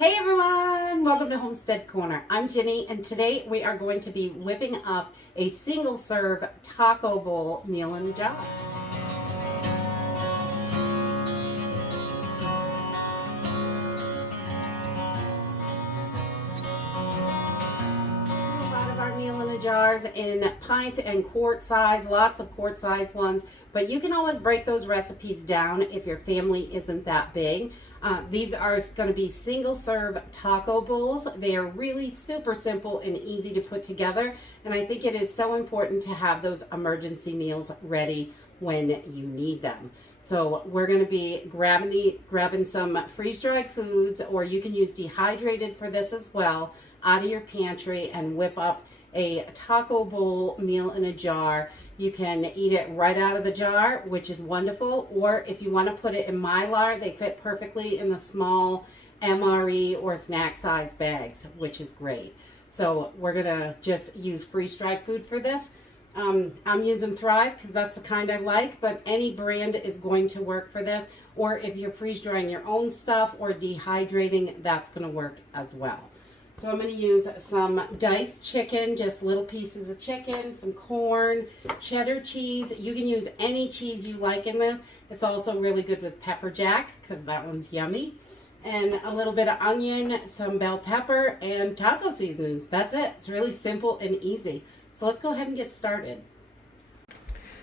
Hey everyone, welcome to Homestead Corner. I'm Ginny and today we are going to be whipping up a single serve taco bowl meal in a jar. A lot of our meal in a jars in pint and quart size, lots of quart size ones, but you can always break those recipes down if your family isn't that big. These are going to be single serve taco bowls. They are really super simple and easy to put together. And I think it is so important to have those emergency meals ready when you need them. So we're going to be grabbing some freeze-dried foods, or you can use dehydrated for this as well, out of your pantry and whip up a taco bowl meal in a jar. You can eat it right out of the jar, which is wonderful, or if you want to put it in Mylar, they fit perfectly in the small MRE or snack size bags, which is great. So we're gonna just use freeze-dried food for this. I'm using Thrive because that's the kind I like, but any brand is going to work for this, or if you're freeze-drying your own stuff or dehydrating, that's going to work as well. So I'm going to use some diced chicken, just little pieces of chicken, some corn, cheddar cheese. You can use any cheese you like in this. It's also really good with pepper jack because that one's yummy. And a little bit of onion, some bell pepper, and taco seasoning. That's it. It's really simple and easy. So let's go ahead and get started.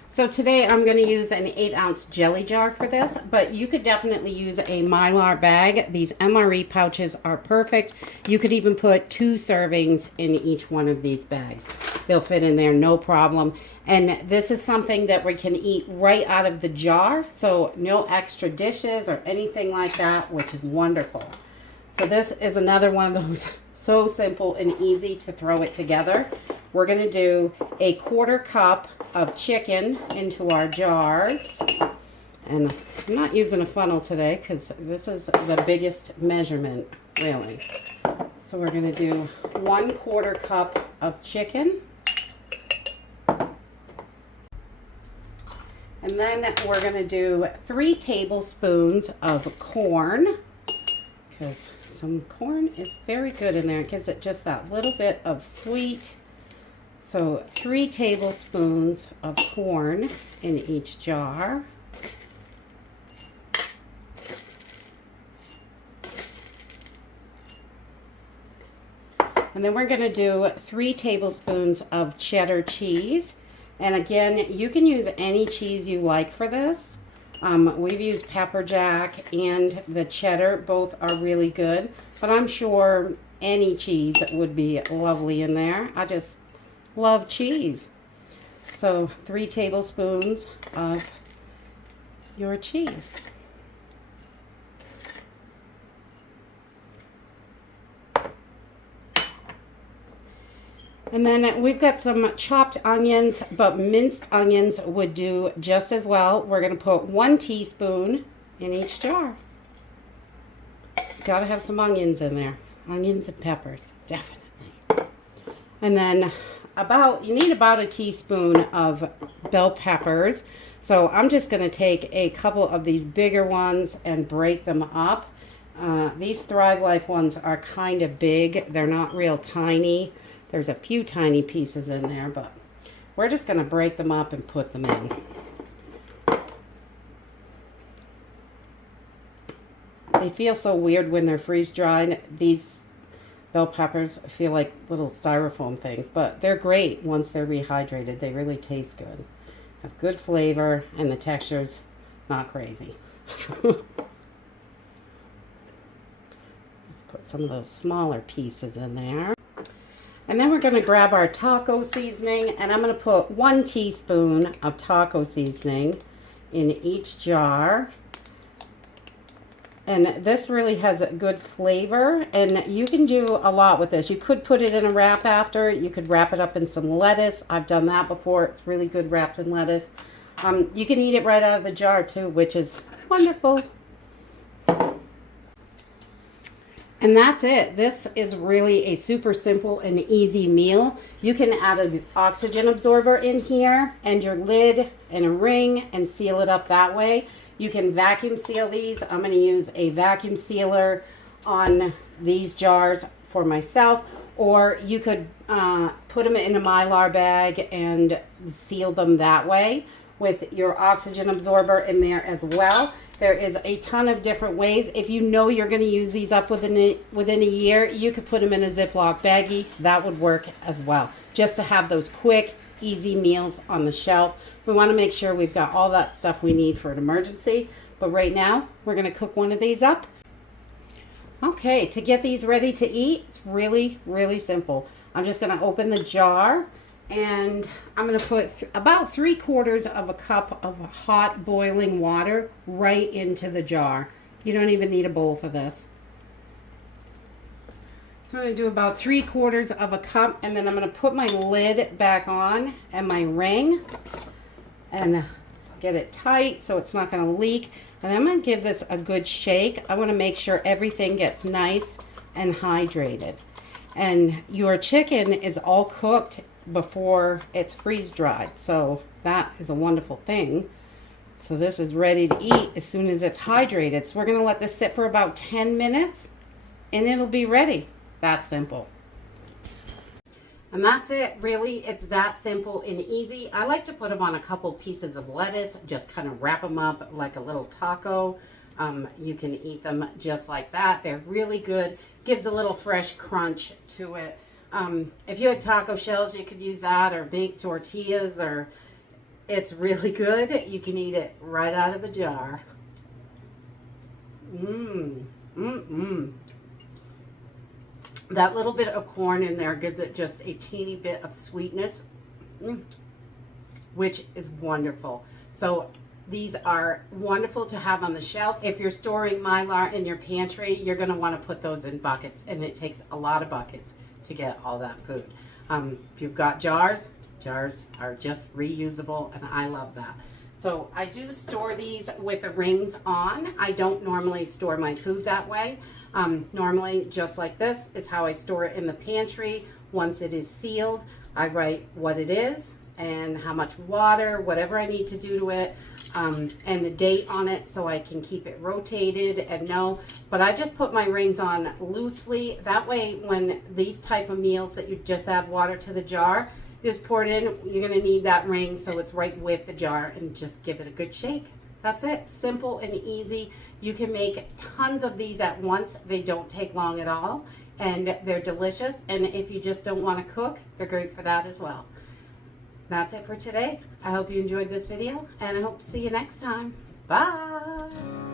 So today I'm going to use an 8-ounce jelly jar for this, but you could definitely use a Mylar bag. These MRE pouches are perfect. You could even put 2 servings in each one of these bags. They'll fit in there no problem. And this is something that we can eat right out of the jar, so no extra dishes or anything like that, which is wonderful. So this is another one of those so simple and easy to throw it together. We're going to do a 1/4 cup of chicken into our jars. And I'm not using a funnel today because this is the biggest measurement, really. So we're going to do 1/4 cup of chicken. And then we're going to do 3 tablespoons of corn, because some corn is very good in there. It gives it just that little bit of sweet. So 3 tablespoons of corn in each jar. And then we're going to do 3 tablespoons of cheddar cheese. And again, you can use any cheese you like for this. We've used pepper jack and the cheddar. Both are really good. But I'm sure any cheese would be lovely in there. I just love cheese. So 3 tablespoons of your cheese. And then we've got some chopped onions, but minced onions would do just as well. We're going to put 1 teaspoon in each jar. Got to have some onions in there. Onions and peppers, definitely. And then you need about a teaspoon of bell peppers. So I'm just going to take a couple of these bigger ones and break them up. These Thrive Life ones are kind of big. They're not real tiny. There's a few tiny pieces in there, but we're just going to break them up and put them in. They feel so weird when they're freeze-dried. These bell peppers feel like little styrofoam things, but they're great once they're rehydrated. They really taste good. Have good flavor, and the texture's not crazy. Just put some of those smaller pieces in there. And then we're going to grab our taco seasoning, and I'm going to put 1 teaspoon of taco seasoning in each jar. And this really has a good flavor, and you can do a lot with this. You could put it in a wrap after. You could wrap it up in some lettuce. I've done that before. It's really good wrapped in lettuce. You can eat it right out of the jar too, which is wonderful. And that's it. This is really a super simple and easy meal. You can add an oxygen absorber in here and your lid and a ring and seal it up that way. You can vacuum seal these. I'm going to use a vacuum sealer on these jars for myself, or you could put them in a Mylar bag and seal them that way with your oxygen absorber in there as well. There is a ton of different ways. If you know you're going to use these up within a year, you could put them in a Ziploc baggie. That would work as well, just to have those quick, easy meals on the shelf. We want to make sure we've got all that stuff we need for an emergency. But right now, we're going to cook one of these up. Okay, to get these ready to eat, it's really, really simple. I'm just going to open the jar, and I'm going to put about 3/4 of a cup of hot boiling water right into the jar. You don't even need a bowl for this. So I'm going to do about 3/4 of a cup, and then I'm going to put my lid back on and my ring and get it tight so it's not going to leak. And I'm going to give this a good shake. I want to make sure everything gets nice and hydrated. And your chicken is all cooked before it's freeze dried, so that is a wonderful thing. So this is ready to eat as soon as it's hydrated. So we're going to let this sit for about 10 minutes and it'll be ready. That simple. And that's it, really. It's that simple and easy. I like to put them on a couple pieces of lettuce, just kind of wrap them up like a little taco. You can eat them just like that. They're really good. Gives a little fresh crunch to it. If you had taco shells, you could use that, or baked tortillas, or it's really good. You can eat it right out of the jar. That little bit of corn in there gives it just a teeny bit of sweetness, which is wonderful. So these are wonderful to have on the shelf. If you're storing Mylar in your pantry, you're going to want to put those in buckets, and it takes a lot of buckets to get all that food. If you've got jars, jars are just reusable, and I love that. So I do store these with the rings on. I don't normally store my food that way. Normally, just like this is how I store it in the pantry. Once it is sealed, I write what it is and how much water, whatever I need to do to it, and the date on it so I can keep it rotated and know. But I just put my rings on loosely. That way, when these type of meals that you just add water to the jar, you just pour it in, you're gonna need that ring so it's right with the jar, and just give it a good shake. That's it. Simple and easy. You can make tons of these at once. They don't take long at all, and they're delicious. And if you just don't want to cook, they're great for that as well. That's it for today. I hope you enjoyed this video, and I hope to see you next time. Bye.